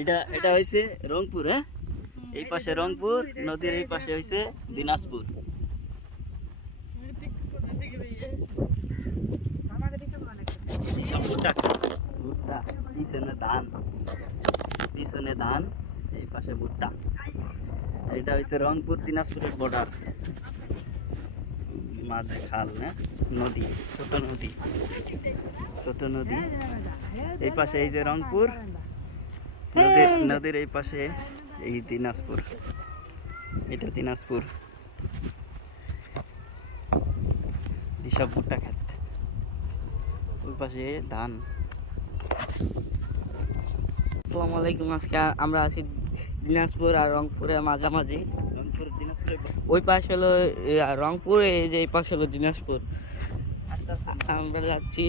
এটা এটা হইছে রংপুর। হ্যাঁ, এই পাশে রংপুর, নদীর এই পাশে হইছে দিনাজপুর। ভুট্টা ভুট্টা, পিছনে ধান, এই পাশে ভুট্টা। এটা হইছে রংপুর দিনাজপুরের বর্ডার, মাঝে খাল না, নদী, ছোট নদী। এই পাশে এই যে রংপুর, নদীর এই পাশে এই দিনাজপুর, এটা দিনাজপুর। সব ভুট্টা ক্ষেত, ওই পাশে ধান। আসসালামু আলাইকুম। আজকে আমরা আছি দিনাজপুর আর রংপুরের মাঝামাঝি। রংপুর দিনাজপুর, ওই পাশে হলো রংপুর, এই যে এই পাশে হলো দিনাজপুর। আমরা যাচ্ছি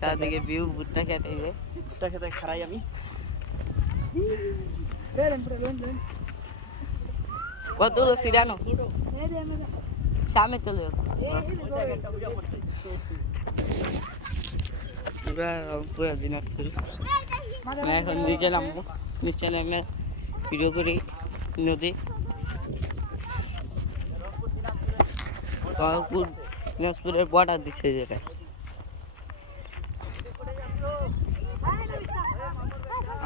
চারদিকে ভিউ, ভুট্টা খেতে। ভুট্টা খেতে খারাই আমি। কতগুলো সিরানো সামনে চলে পুরা রংপুর দিনাজপুর। এখন নিচে নামবো, নিচে নেমে ভিডিও করি নদী। রংপুর দিনাজপুরের বর্ডার দিচ্ছে যেটা।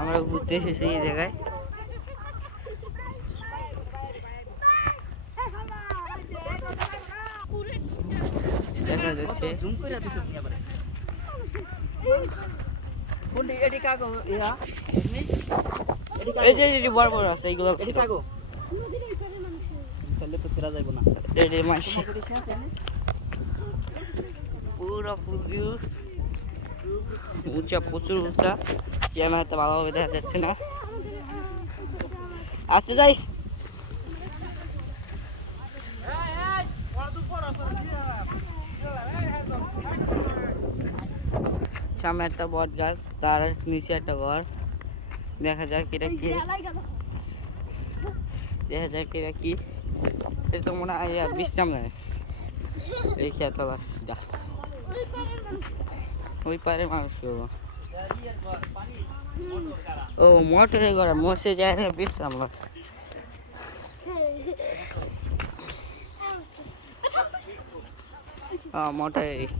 আমরা ঘুরতে এসেছি এই জায়গায়। দেখা যাচ্ছে এই যে বড় বড় আছে এইগুলো তো ছেড়া যাইব না। পুরো ফুল ভিউ, উঁচা, প্রচুর উঁচা। ক্যামেরাতে ভালোভাবে দেখা যাচ্ছে না। আসতে যাইস। সামনে একটা বট গাছ, তার নিচে একটা ঘর। দেখা যাক এটা কি, এটা তো মনে হয় বিশ্রাম নেয় এই খেতলা। যা ওই পারে মানুষ করবো। ও মোটরের ঘর, মশে যায় না বিশ্রাম নেয়। মোটরের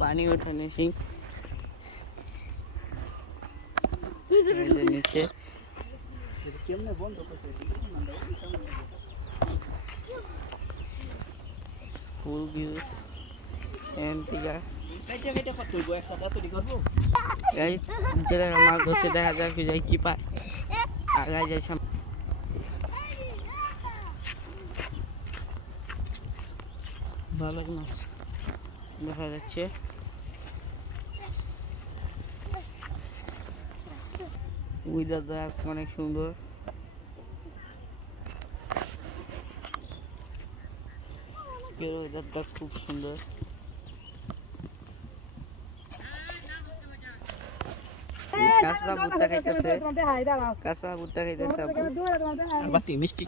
পানি ওঠা মেশিন নিচে। ফুল ভিউ মাছ ধরছে, দেখা যাক যাই কি পায়। আগায় যাই সামনে। ভালো মাছ দেখা যাচ্ছে। ওয়েদারটা আজকে অনেক সুন্দর। ওয়েদারটা খুব সুন্দর। কাঁচা ভুট্টা খাইতেছে, মিষ্টি।